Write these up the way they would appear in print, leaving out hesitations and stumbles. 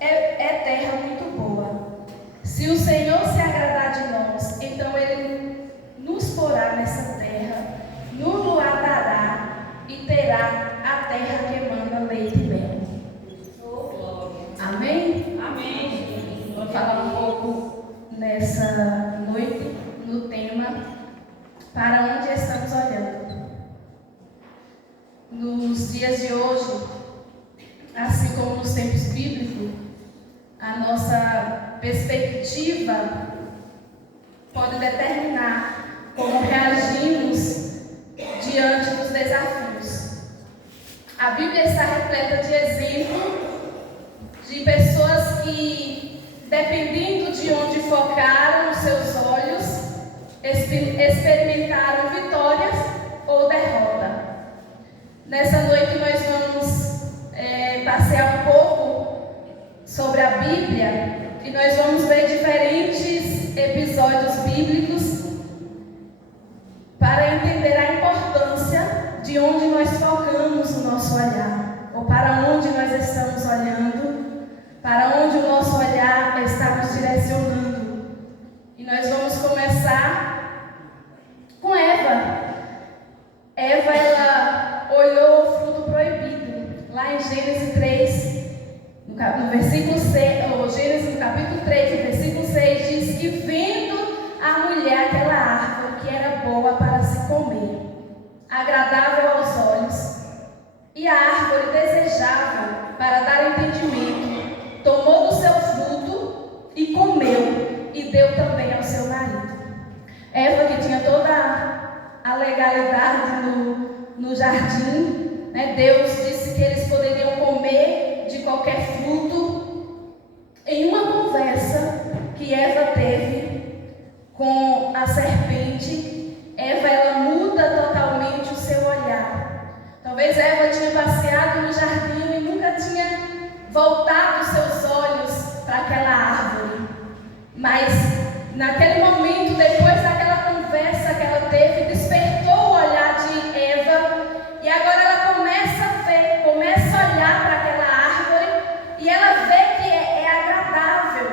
é terra muito boa. Se o Senhor se agradar de nós, então Ele nos porá nessa terra, nos dará e terá a terra que emana leite e mel. Amém? Amém. Vou falar um pouco nessa noite no tema para onde estamos olhando. Nos dias de hoje, assim como nos tempos bíblicos, a nossa perspectiva pode determinar como reagimos diante dos desafios. A Bíblia está repleta de exemplos de pessoas que, dependendo de onde focaram os seus olhos, experimentaram vitórias ou derrota. Nessa noite nós vamos passear um pouco sobre a Bíblia e nós vamos ver diferentes episódios bíblicos para entender a importância de onde nós focamos o nosso olhar, ou para onde nós estamos olhando, para onde o nosso olhar está nos direcionando. E nós vamos começar com Eva. Eva, ela olhou o fruto proibido, lá em Gênesis 3, no versículo 6, ou Gênesis no capítulo 3, no versículo 6, diz que vendo a mulher aquela árvore que era boa para se comer, agradável aos olhos, e a árvore desejável para dar entendimento, tomou do seu fruto e comeu, e deu também ao seu marido. Eva, que tinha toda a legalidade no jardim, né? Deus disse que eles poderiam comer de qualquer fruto. Em uma conversa que Eva teve com a serpente, Eva, ela muda totalmente o seu olhar. Talvez Eva tinha passeado no jardim e nunca tinha voltado os seus olhos para aquela árvore, mas naquele momento, depois daquela conversa que ela teve, despertou o olhar de Eva, e agora ela começa a ver, começa a olhar para aquela árvore, e ela vê que é agradável,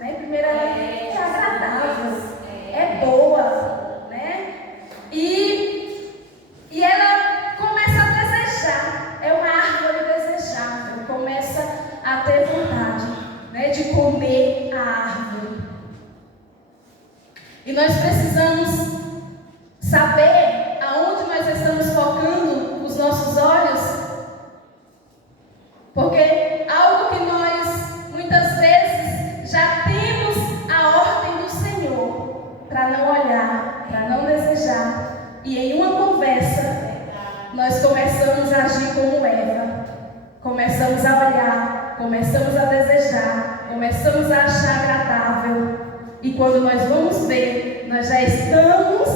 né? Primeiro ela vê que é agradável, é boa, né? E ela começa a desejar, é uma árvore desejável, começa a ter vontade, né, de comer a árvore. E nós precisamos saber aonde nós estamos focando os nossos olhos, porque algo que nós muitas vezes já temos a ordem do Senhor para não olhar, para não desejar, e em uma conversa nós começamos a agir como Eva, começamos a olhar, começamos a desejar, começamos a achar agradável. E quando nós vamos ver, nós já estamos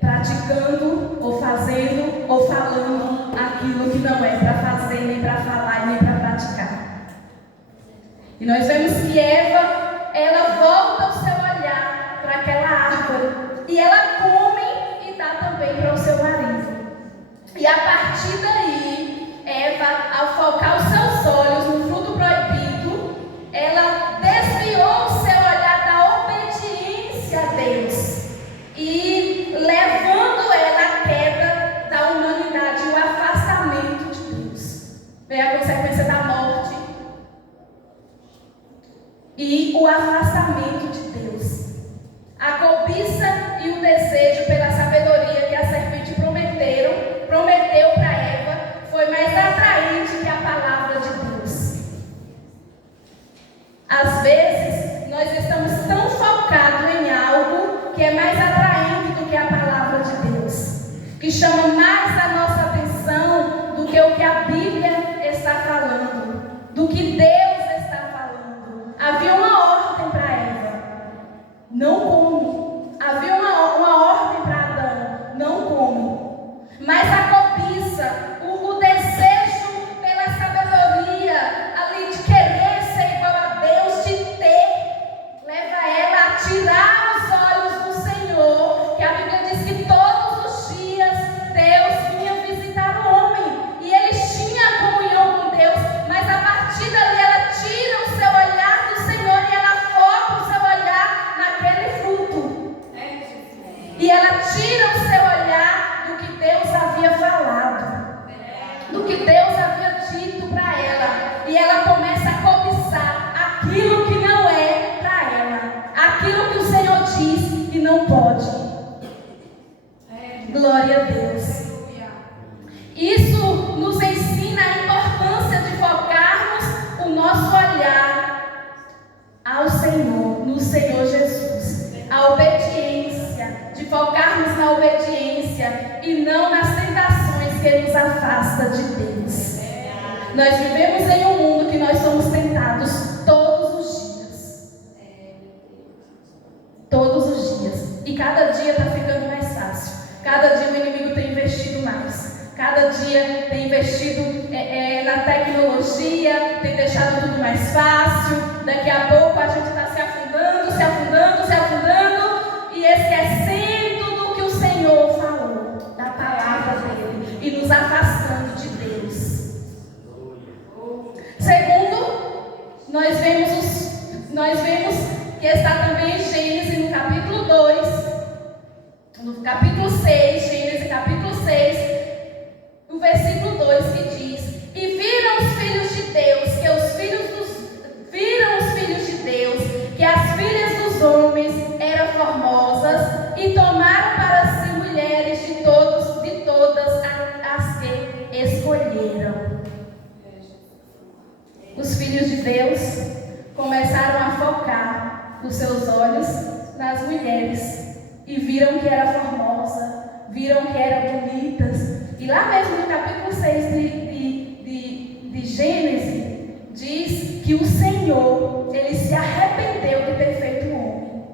praticando, ou fazendo, ou falando aquilo que não é para fazer, nem para falar, nem para praticar. E nós vemos que Eva, ela volta o seu olhar para aquela árvore, e ela come e dá também para o seu marido. E a partir daí, Eva, ao focar os seus olhos no fruto proibido, ela desviou o seu olhar da obediência a Deus e levando ela à queda da humanidade, o afastamento de Deus. Veio a consequência da morte e o afastamento de Deus. A cobiça e o desejo pela sabedoria que a serpente prometeu para Eva foi mais atraente que a palavra de Deus. Às vezes, nós estamos tão focados em algo que é mais atraente do que a palavra de Deus, que chama mais a nossa atenção do que o que a Bíblia está falando, do que Deus está falando. Havia uma ordem para Eva, não come. Havia uma ordem para Adão, não come. Mas a cobiça, o desejo pela sabedoria, ali de querer ser igual a Deus, de ter, leva ela a tirar os olhos do Senhor, que a Bíblia diz que todos os dias Deus vinha visitar o homem, e eles tinham comunhão com Deus, mas a partir dali e ela começa a cobiçar aquilo que não é para ela, aquilo que o Senhor diz que não pode. Glória a Deus. Isso nos ensina a importância de focarmos o nosso olhar ao Senhor, no Senhor Jesus. A obediência, de focarmos na obediência e não nas tentações que nos afastam de Deus. Nós vivemos em um mundo que nós somos tentados todos os dias. Todos os dias. E cada dia está ficando mais fácil. Cada dia o inimigo tem investido mais. Cada dia tem investido na tecnologia, tem deixado tudo mais fácil. Daqui a pouco a gente está se afundando e esquecendo do que o Senhor falou, da palavra dele, e nos afastando de Deus. Segundo, nós vemos que está também em Gênesis no capítulo 2, no capítulo 6, Gênesis capítulo 6, o versículo 2, que diz: e viram os filhos de Deus, que as filhas dos homens eram formosas, e tomaram para si mulheres de todas as que escolheram. Os filhos de Deus começaram a focar os seus olhos nas mulheres e viram que era formosa, viram que eram bonitas. E lá mesmo no capítulo 6 de Gênesis, diz que o Senhor, ele se arrependeu de ter feito o homem.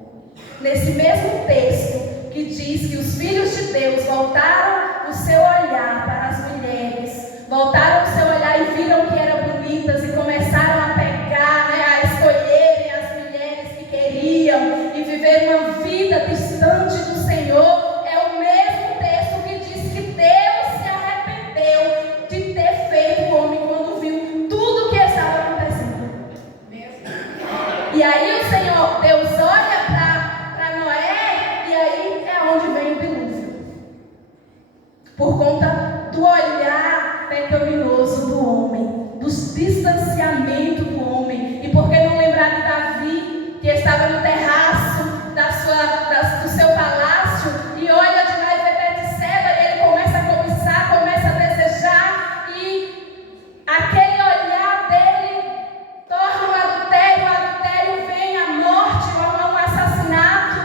Nesse mesmo texto, que diz que os filhos de Deus voltaram o seu olhar para as mulheres, voltaram o seu olhar e viram que eram bonitas e começaram a pegar, a escolherem as mulheres que queriam e viver uma vida distante do Senhor. E aí o Senhor, Deus olha para Noé, e aí é onde vem o dilúvio. Por conta do olhar pecaminoso do homem, do distanciamento do homem. E por que não lembrar de Davi, que estava no terraço do seu palácio, e olha de lá e vê Betseba, e ele começa a cobiçar, começa a desejar, e aquele olhar dele torna o adultério vem a morte, um assassinato,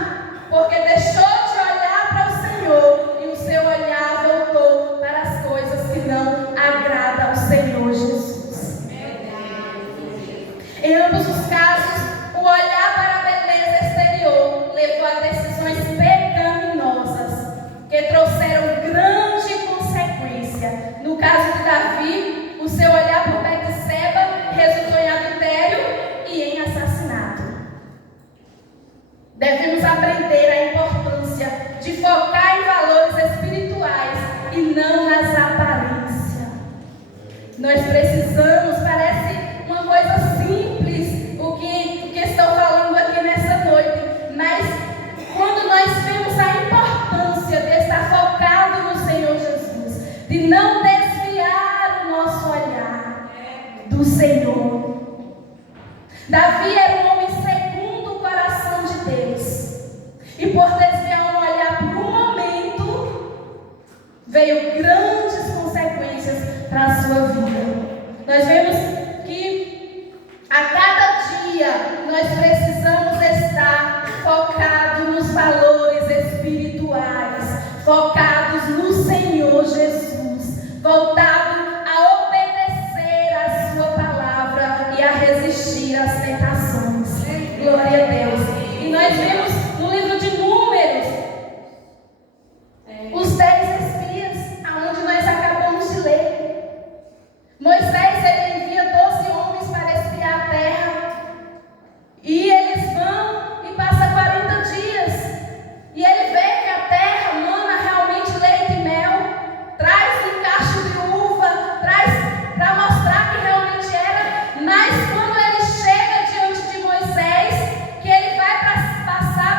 porque deixou de olhar para o Senhor, e o seu olhar voltou para as coisas que não agradam ao Senhor Jesus. Em ambos os casos, o olhar para a beleza exterior levou a decisões pecaminosas que trouxeram grande consequência. No caso de Davi, o seu olhar por Betseba resultou em adultério e em assassinato. Devemos aprender a importância de focar em valores espirituais e não nas aparências. Nós precisamos, parece uma coisa simples o que estou falando aqui nessa noite, mas quando nós vemos a importância de estar focado no Senhor Jesus, de não desviar o nosso olhar do Senhor. Davi era um homem segundo o coração de Deus, e por desviar um olhar por um momento, veio grandes consequências para a sua vida. Nós vemos que a cada dia nós precisamos estar focados nos valores espirituais, focados no Senhor Jesus, voltados a obedecer a sua palavra e a resistir às tentações. Glória a Deus. E nós vemos no livro de Números os 10 espias, aonde nós acabamos de ler. Moisés, ele envia 12 homens para espiar a terra, e eles vão e passam 40 dias, e ele vê que a terra mana realmente leite e mel, traz um cacho de uva, traz para mostrar que realmente era. Mas quando ele chega diante de Moisés, que ele vai passar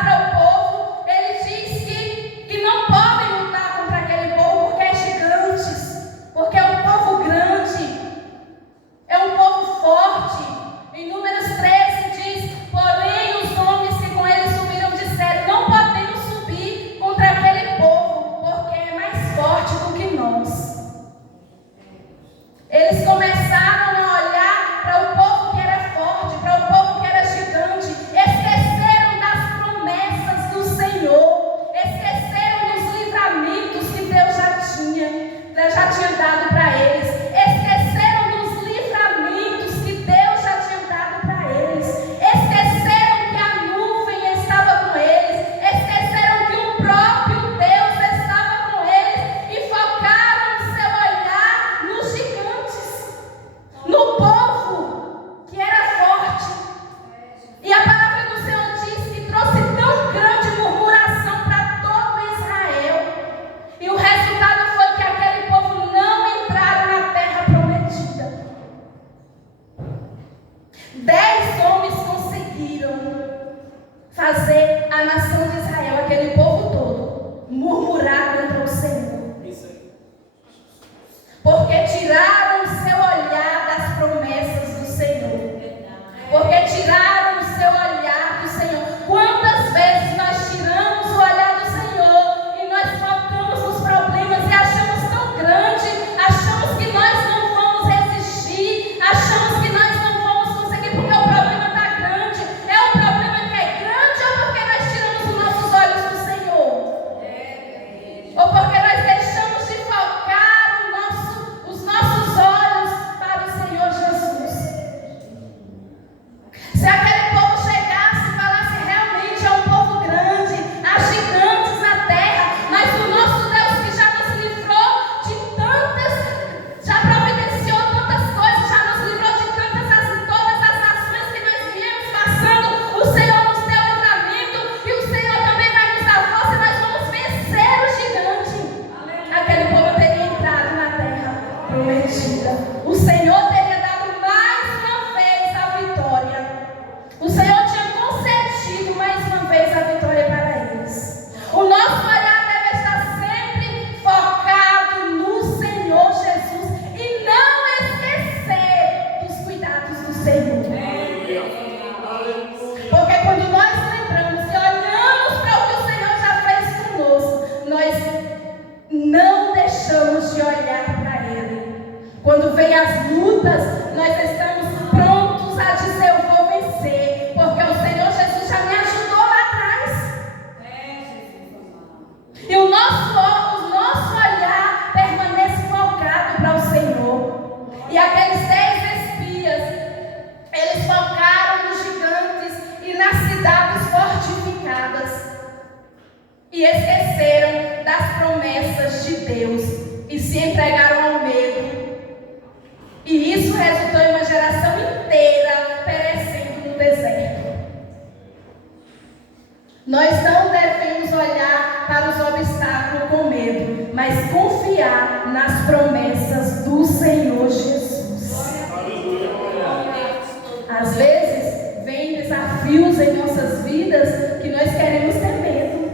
Às vezes, vem desafios em nossas vidas que nós queremos ter medo,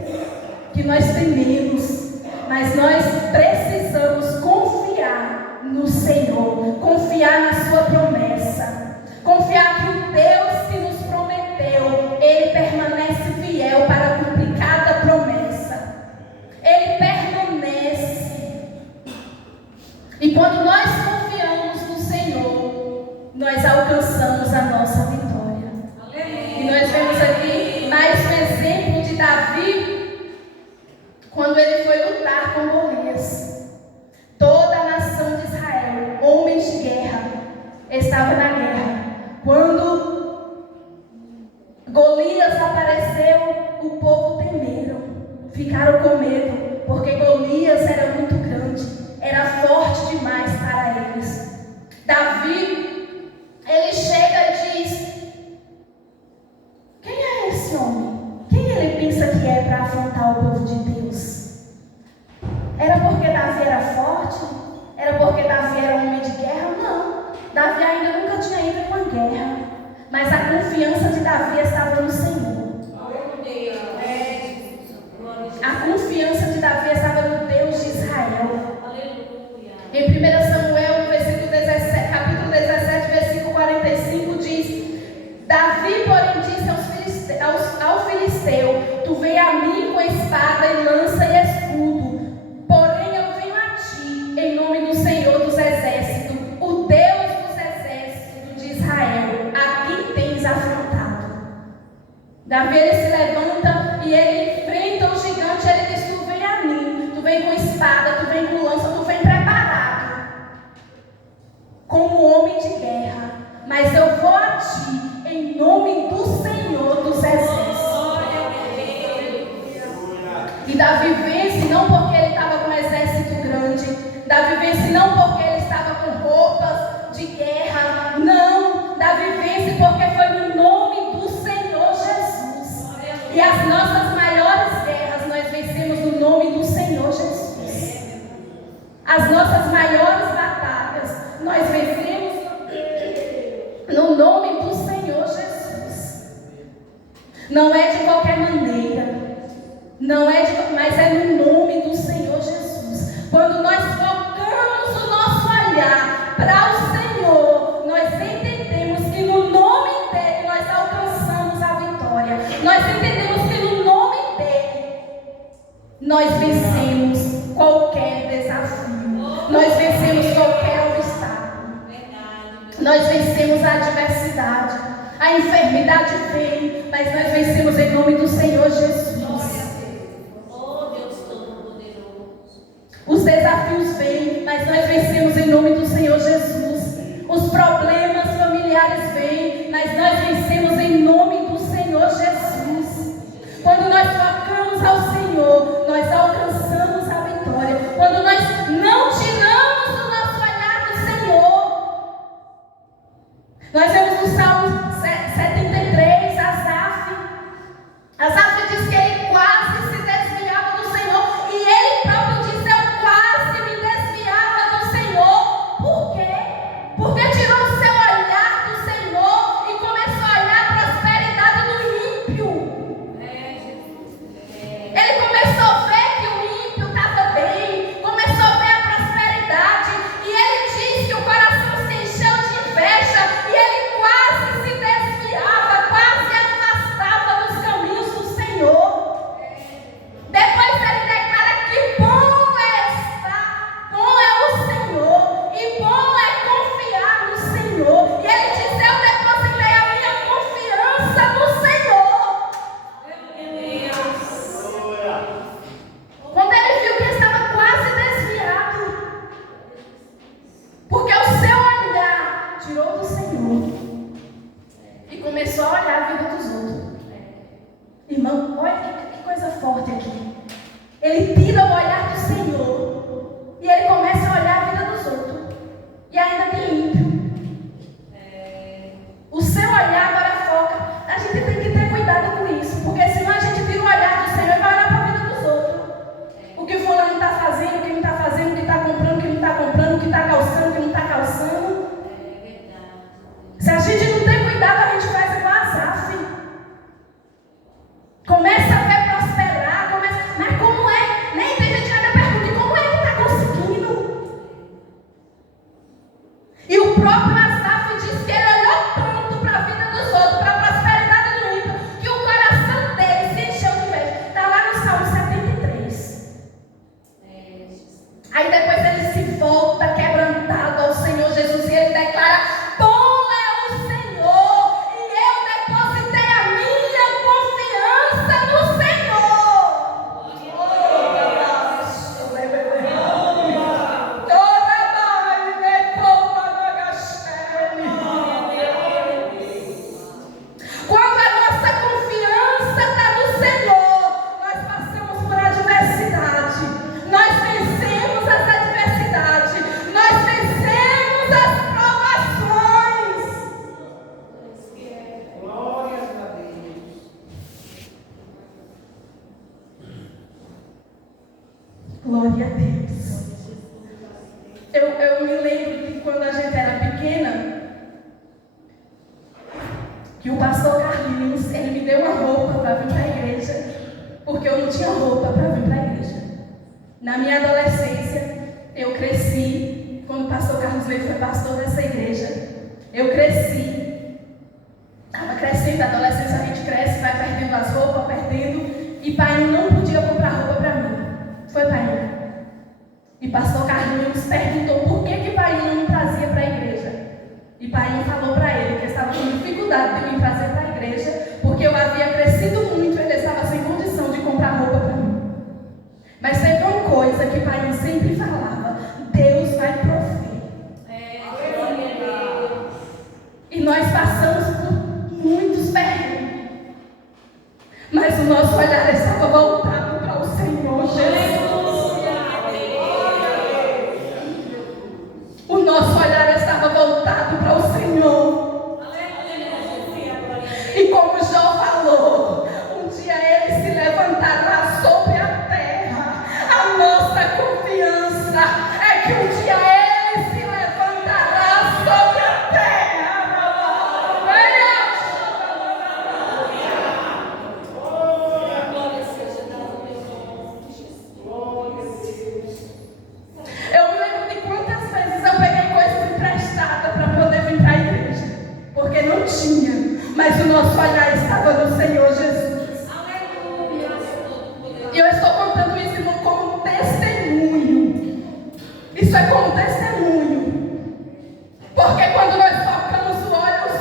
que nós tememos, mas nós precisamos confiar no Senhor, confiar na sua promessa, confiar que o Deus que nos prometeu, Ele permanece fiel para cumprir cada promessa. Ele permanece. E quando nós confiamos no Senhor, nós alcançamos a nossa vitória. E nós vemos aqui mais um exemplo de Davi, quando ele foi lutar com Golias. Toda a nação de Israel, homens de guerra, estava na guerra. Quando Golias apareceu, o povo temeram, ficaram com medo, porque Golias era muito grande, era forte demais para eles. Davi, ele chega e diz: quem é esse homem? Quem ele pensa que é para afrontar o povo de Deus? Era porque Davi era forte? Era porque Davi era um homem de guerra? Não. Davi ainda nunca tinha ido em uma guerra. Mas a confiança de Davi estava no Senhor. A confiança de Davi estava no Deus de Israel. Em 1 Samuel, no versículo 17, capítulo 17, versículo 45, diz: Davi, porém, disse ao filisteu: tu vem a mim com espada e lança e escudo, porém eu venho a ti em nome do Senhor dos exércitos, o Deus dos exércitos de Israel, a quem tens afrontado. Davi, ele se levanta e ele enfrenta o gigante. Ele diz: tu vem a mim, tu vem com espada, tu vem com lança, tu vem preparado como homem de guerra, mas eu vou a ti em nome do Senhor dos exércitos. E Davi vence não porque ele estava com um exército grande, Davi vence não porque ele estava com roupas de guerra, não, Davi vence porque foi no nome do Senhor Jesus. E as nossas maiores guerras nós vencemos no nome do Senhor Jesus. As nossas maiores batalhas nós vencemos no nome do Senhor Jesus. Não é de qualquer maneira, mas é no nome do Senhor Jesus. Quando nós focamos o nosso olhar para o Senhor, nós entendemos que no nome dele nós alcançamos a vitória. Nós entendemos que no nome dele nós vencemos qualquer desafio, nós vencemos qualquer obstáculo, nós vencemos a adversidade. A enfermidade vem, mas nós vencemos em nome do Senhor Jesus. Os desafios vêm, mas nós vencemos em nome do Senhor Jesus. Os problemas familiares vêm, mas nós vencemos em nome do Senhor Jesus. Quando nós focamos ao Senhor, nós alcançamos a vitória. Quando nós não tiramos o nosso olhar do Senhor, nós vemos no Salmo 73, Asaf diz que ele quase se desviava do Senhor, e ele próprio diz: eu quase me desviava do Senhor. Por quê? Porque tirou o seu olhar do Senhor e começou a olhar a prosperidade do ímpio. Ele começou a ver que o ímpio estava bem, começou a ver a prosperidade, e ele diz que o coração se encheu de inveja, e ele quase se desviava, quase afastava dos caminhos do Senhor. Depois ele declara que bom é estar, bom é o Senhor, e bom é confiar no Senhor. E ele diz: eu depositei a minha confiança no Senhor. Quando ele viu que estava quase desviado, porque o seu olhar tirou do Senhor e começou a olhar a vida dos outros. Irmão, olha que coisa forte aqui. Ele tira o olhar do Senhor e ele começa a olhar a vida dos outros. E ainda tem ímpio. O seu olhar agora foca. A gente tem que ter cuidado com isso, porque senão a gente tira o olhar do Senhor e vai olhar para a vida dos outros. O que o fulano está fazendo, o que não está fazendo, o que está comprando, o que não está comprando, o que está calçando, o que não está calçando. Se a gente não tem cuidado, Glória a Deus. Eu me lembro que quando a gente era pequena, que o pastor Carlinhos, ele me deu uma roupa para vir para a igreja, porque eu não tinha roupa para vir para a igreja. Na minha adolescência, eu cresci, quando o pastor Carlos Leite foi pastor dessa igreja, eu cresci, estava crescendo, na adolescência a gente cresce, vai perdendo as roupas, e pai não podia comprar roupa para mim. Foi pai. E pastor Carlinhos perguntou por que pai não me trazia para a igreja. E pai falou para ele que estava com dificuldade de me trazer para a igreja, porque eu havia crescido muito e ele estava sem condição de comprar roupa para mim. Mas teve uma coisa que pai sempre falava: Deus vai prover. E nós passamos por muitos perrengues, mas o nosso olhar estava voltado para o Senhor Jesus. O nosso olhar estava voltado para o Senhor. E como Jó falou, um dia ele se levantará sobre a terra. A nossa confiança é que um dia ele se levantará sobre a terra. Eu me lembro de quantas vezes eu peguei coisas emprestadas para poder vir para a igreja, porque não tinha, mas o nosso olhar estava no Senhor Jesus. E eu estou contando isso, irmão, como testemunho. Isso é como testemunho, porque quando nós focamos os olhos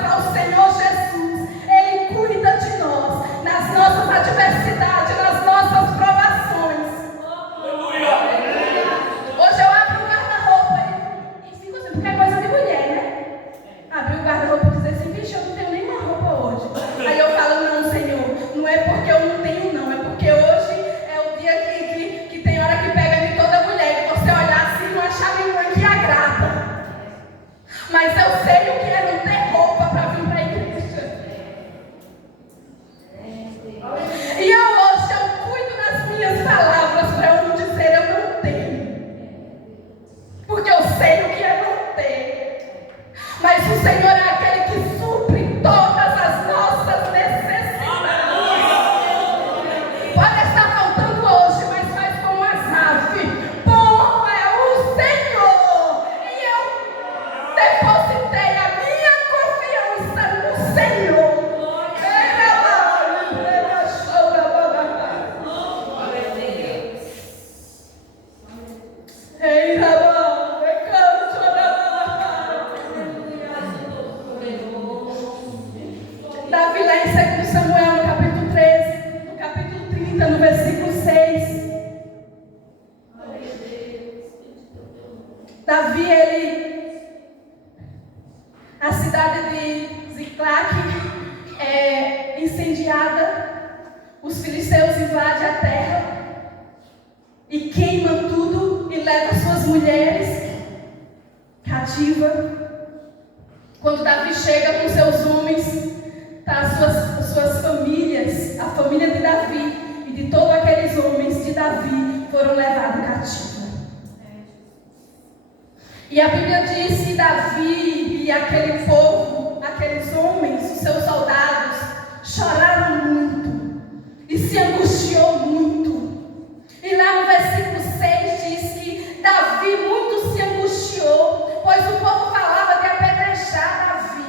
para o Senhor Jesus, Ele cuida de nós, nas nossas adversidades, nas nossas provações. Hoje eu abro o guarda-roupa e fico assim, porque é coisa de mulher, né? Abri o guarda-roupa e dizer assim: bicho, eu não tenho nenhuma roupa hoje. Aí eu falo: não, Senhor, não é porque eu não tenho, não, é porque hoje é o dia que tem hora que pega de toda mulher, que você olhar assim e não achar nenhuma que agrada. Mas eu sei o que é não ter roupa para vir para a igreja. E hoje eu cuido das minhas palavras para eu não dizer eu não tenho, porque eu sei o que é não ter. Mas o Senhor é aquele que supre todas as nossas necessidades. Pode estar faltando hoje, mas faz como Asaf: bom é o Senhor. E eu depositei a minha confiança no Senhor. Davi, lá em 2 Samuel, no capítulo 13, no capítulo 30, no versículo 6. Davi, a cidade de Ziclac é incendiada, os filisteus invadem a terra e queimam tudo e levam suas mulheres cativas. Quando Davi chega com seus homens, tá, as suas famílias, a família de Davi e de todos aqueles homens de Davi foram levados cativos. E a Bíblia diz que Davi e aquele povo, aqueles homens, os seus soldados, choraram muito e se angustiou muito. E lá no versículo 6 diz que Davi muito se angustiou, pois o povo falava de apedrejar Davi,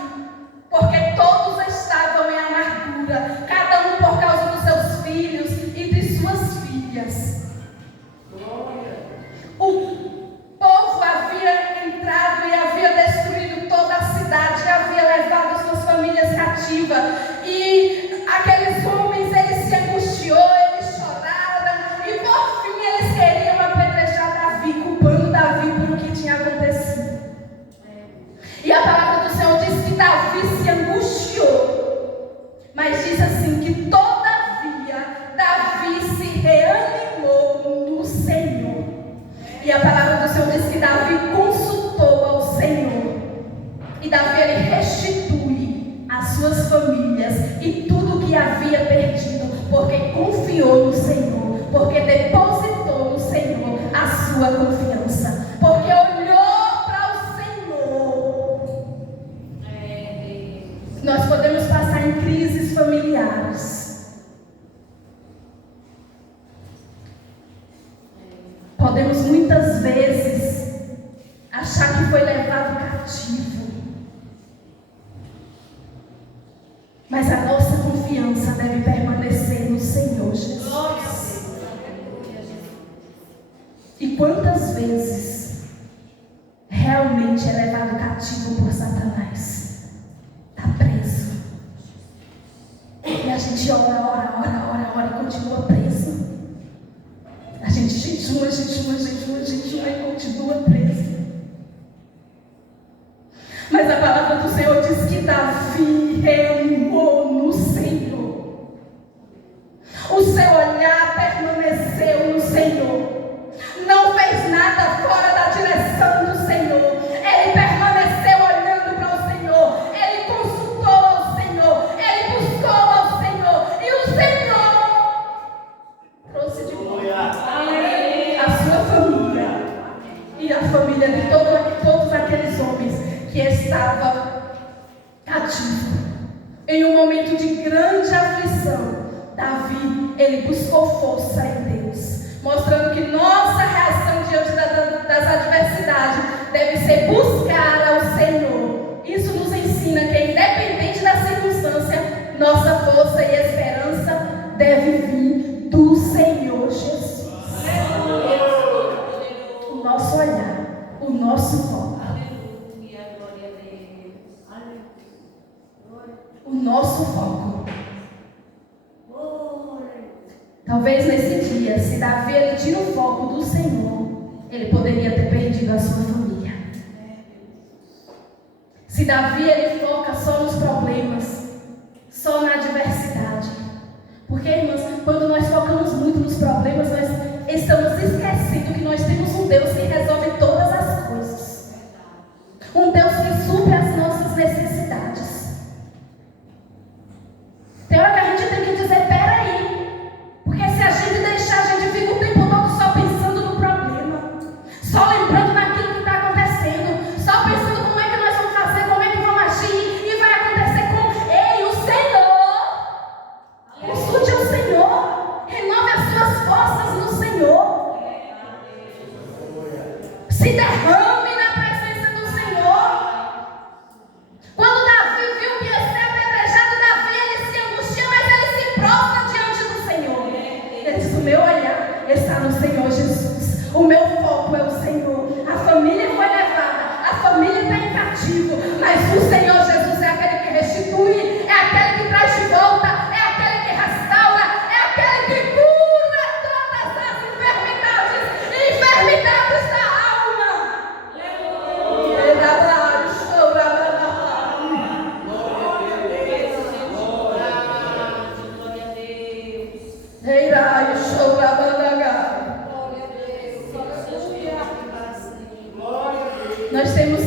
porque todos estavam em amargura, cada um por causa dos seus filhos e de suas filhas. O povo havia entrado e havia destruído toda a cidade, e havia levado suas famílias cativas. E aqueles homens, eles se angustiou, eles choraram, e por fim eles queriam apedrejar Davi, culpando Davi por o que tinha acontecido. E a palavra do Senhor diz que Davi se angustiou, mas diz assim que todavia Davi se reanimou no Senhor. E a palavra do Senhor diz que Davi consultou ao Senhor, e Davi ele restitui as suas famílias e tudo que havia Nós podemos passar em crises familiares. Podemos muitas vezes achar que foi levado cativo. Mas a nossa confiança deve permanecer no Senhor Jesus. E quantas vezes realmente é levado cativo por Satanás? Está preso. E a gente ora e continua preso. A gente jejua e continua preso. Mas a palavra do Senhor diz que Davi reanimou no Senhor. O seu olhar permaneceu no Senhor. Não fez nada fora da direção do Senhor. Ele permaneceu olhando para o Senhor. Ele consultou ao Senhor. Ele buscou ao Senhor. E o Senhor trouxe de volta a sua família. E a família de todos aqueles homens que estavam cativos. Em um momento de grande aflição, Davi, ele buscou força em Deus, mostrando que nossa reação diante das adversidades deve ser buscar ao Senhor. Isso nos ensina que, independente da circunstância, nossa força e esperança deve vir do Senhor Jesus. O nosso olhar, o nosso foco. O nosso foco. Talvez nesse dia, se Davi ele tira o foco do Senhor, ele poderia ter perdido a sua família. Se Davi ele foca só nos problemas, só na adversidade. Porque, irmãos, quando nós focamos muito nos problemas, nós estamos esquecendo que nós temos um Deus que resolve todas as coisas. Um Deus que supre as nossas necessidades. Tem hora que a gente tem que dizer, peraí, porque se a gente deixar, a gente fica o tempo todo só pensando no problema, só lembrando daquilo que está acontecendo, só pensando como é que nós vamos fazer, como é que vamos agir, e vai acontecer com Ei, o Senhor. Consulte o Senhor, renove as suas forças no Senhor, se derrame na presença do Senhor. Quando Davi viu que ia ser apedrejado, Davi ele se angustia, mas ele se prostra diante do Senhor. Ele diz, o meu olhar está no Senhor Jesus. O meu foco é o Senhor. A família foi levada, a família está em cativo, mas o Senhor Jesus é aquele que restitui, é aquele que traz de volta, é aquele que restaura, é aquele que cura todas as enfermidades da alma. Nós temos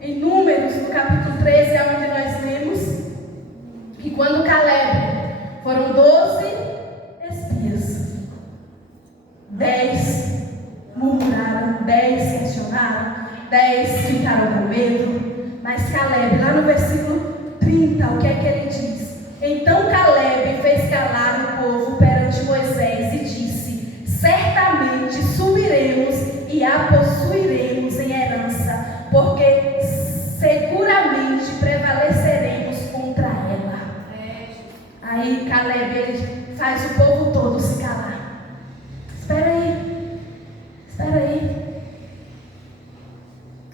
em Números, no capítulo 13, onde nós lemos que quando Caleb foram 12 espias, 10 murmuraram, 10 questionaram, 10 ficaram com medo, mas Caleb, lá no versículo 30, o que é que ele diz? Então Caleb fez calar o povo perante Moisés e disse, certamente subiremos e a possuiremos em herança, porque seguramente prevaleceremos contra ela. Aí Caleb ele faz o povo todo se calar. Espera aí.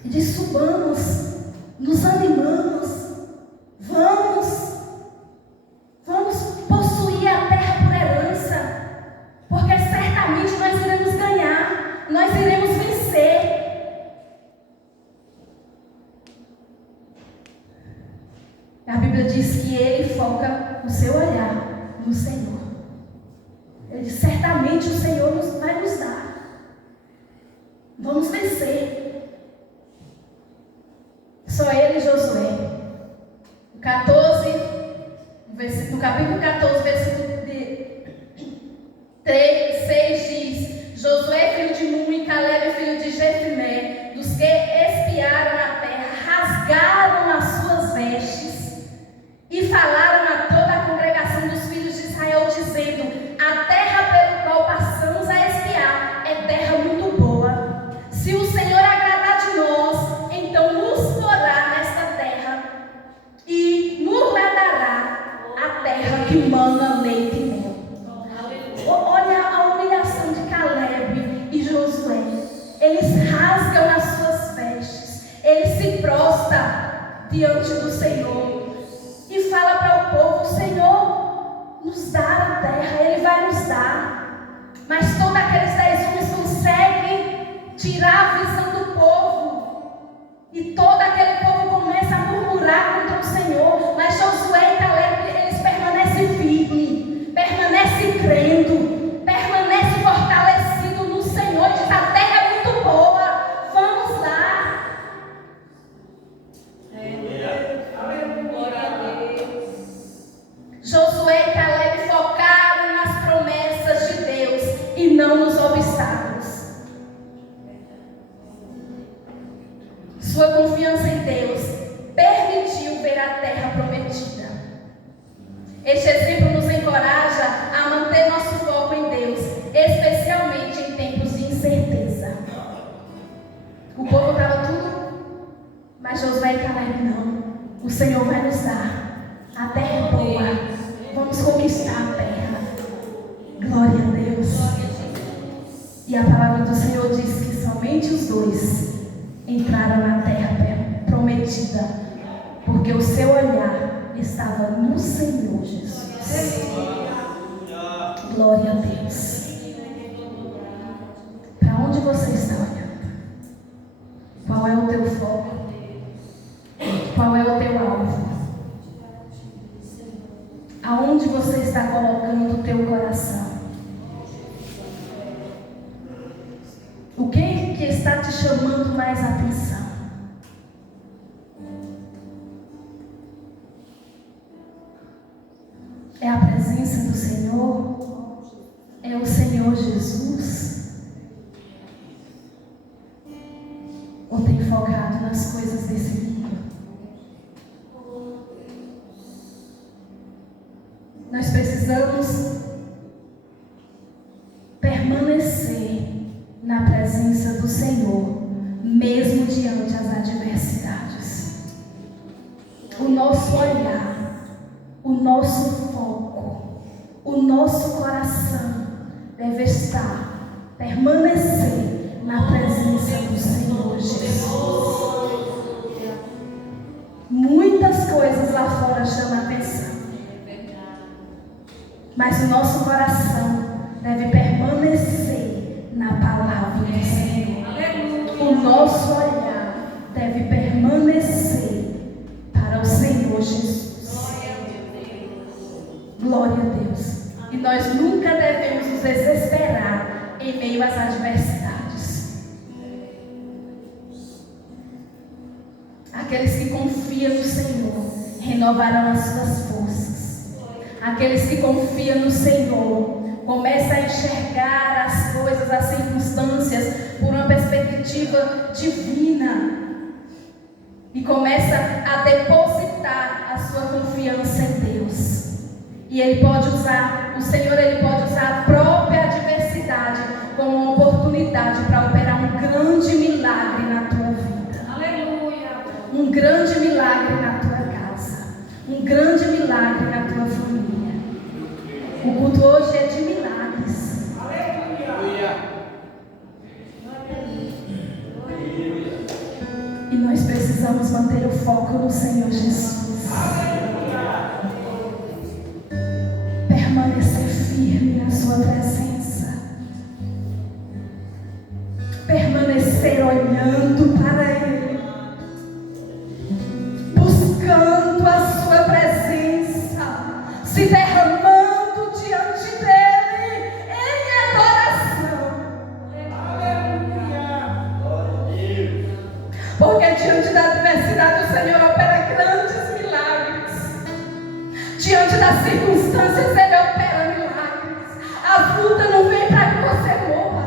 E diz, subamos, nos animamos, vamos possuir a terra por herança, porque certamente nós iremos ganhar, nós iremos vencer. A Bíblia diz que ele foca o seu olhar no Senhor. Ele diz, certamente o Senhor vai nos dar. Vamos vencer. Só ele e Josué. No capítulo 14, versículo 6 diz, Josué filho de Nun e Caleb filho de Jefné, dos que espiaram a terra, rasgaram as suas vestes falaram a toda a congregação dos filhos de Israel, dizendo: a terra pelo qual passamos a espiar é terra muito boa. Se o Senhor agradar de nós, então nos porá nesta terra e nos dará a terra que mana leite e mel. Olha a humilhação de Caleb e Josué. Eles rasgam as suas vestes, eles se prostram diante do Senhor e fala para o povo: o Senhor nos dá a terra, Ele vai nos dar. Mas todos aqueles 10 homens conseguem tirar a visão do povo, e todo aquele povo começa a murmurar contra o Senhor. Mas Josué e Caleb, eles permanecem firmes, permanecem crendo, permanecem fortalecidos no Senhor. Diz: a terra é muito boa, vamos lá. Josué e Caleb focaram nas promessas de Deus e não nos obstáculos. Sua confiança em Deus permitiu ver a terra prometida. Este exemplo nos encoraja a manter nosso foco em Deus, especialmente em tempos de incerteza. O povo estava tudo, mas Josué e Caleb não. O Senhor vai nos dar. A terra é boa. Vamos conquistar a terra. Glória a Deus. E a palavra do Senhor diz que somente os dois entraram na terra prometida, porque o seu olhar estava no Senhor Jesus. Glória a Deus. Para onde você está olhando? Qual é o teu foco? Qual é o teu alvo? Aonde você está colocando o teu coração? O que está te chamando mais atenção? É a presença do Senhor? É o Senhor Jesus? Ou tem focado nas coisas desse mundo? Nós precisamos permanecer na presença do Senhor, mesmo diante das adversidades. O nosso olhar, o nosso foco, o nosso coração deve estar, permanecer na presença do Senhor Jesus. Muitas coisas lá fora chamam a atenção, mas o nosso coração deve permanecer na palavra do Senhor. O nosso olhar deve permanecer para o Senhor Jesus. Glória a Deus. E nós nunca devemos nos desesperar em meio às adversidades. Aqueles que confiam no Senhor renovarão as suas forças. Aqueles que confiam no Senhor começam a enxergar as coisas, as circunstâncias por uma perspectiva divina e começa a depositar a sua confiança em Deus. E Ele pode usar, o Senhor, Ele pode usar a própria adversidade como uma oportunidade para operar um grande milagre na tua vida. Aleluia! Um grande milagre na tua casa, um grande milagre na tua família. O culto hoje é de milagres. Aleluia! E nós precisamos manter o foco no Senhor Jesus. Aleluia! Permanecer firme na sua presença. Permanecer olhando para Ele. Buscando a sua presença. Se derramando diante dele em adoração. Aleluia! Porque diante da adversidade o Senhor opera grandes milagres. Diante das circunstâncias Ele opera milagres. A luta não vem para que você morra.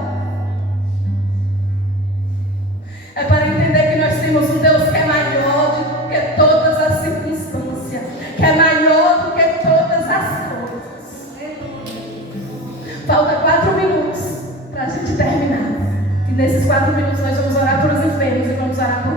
É para entender que nós temos um Deus que é maior do que todas as circunstâncias, que é maior terminar. E nesses 4 minutos nós vamos orar por os enfermos e vamos orar por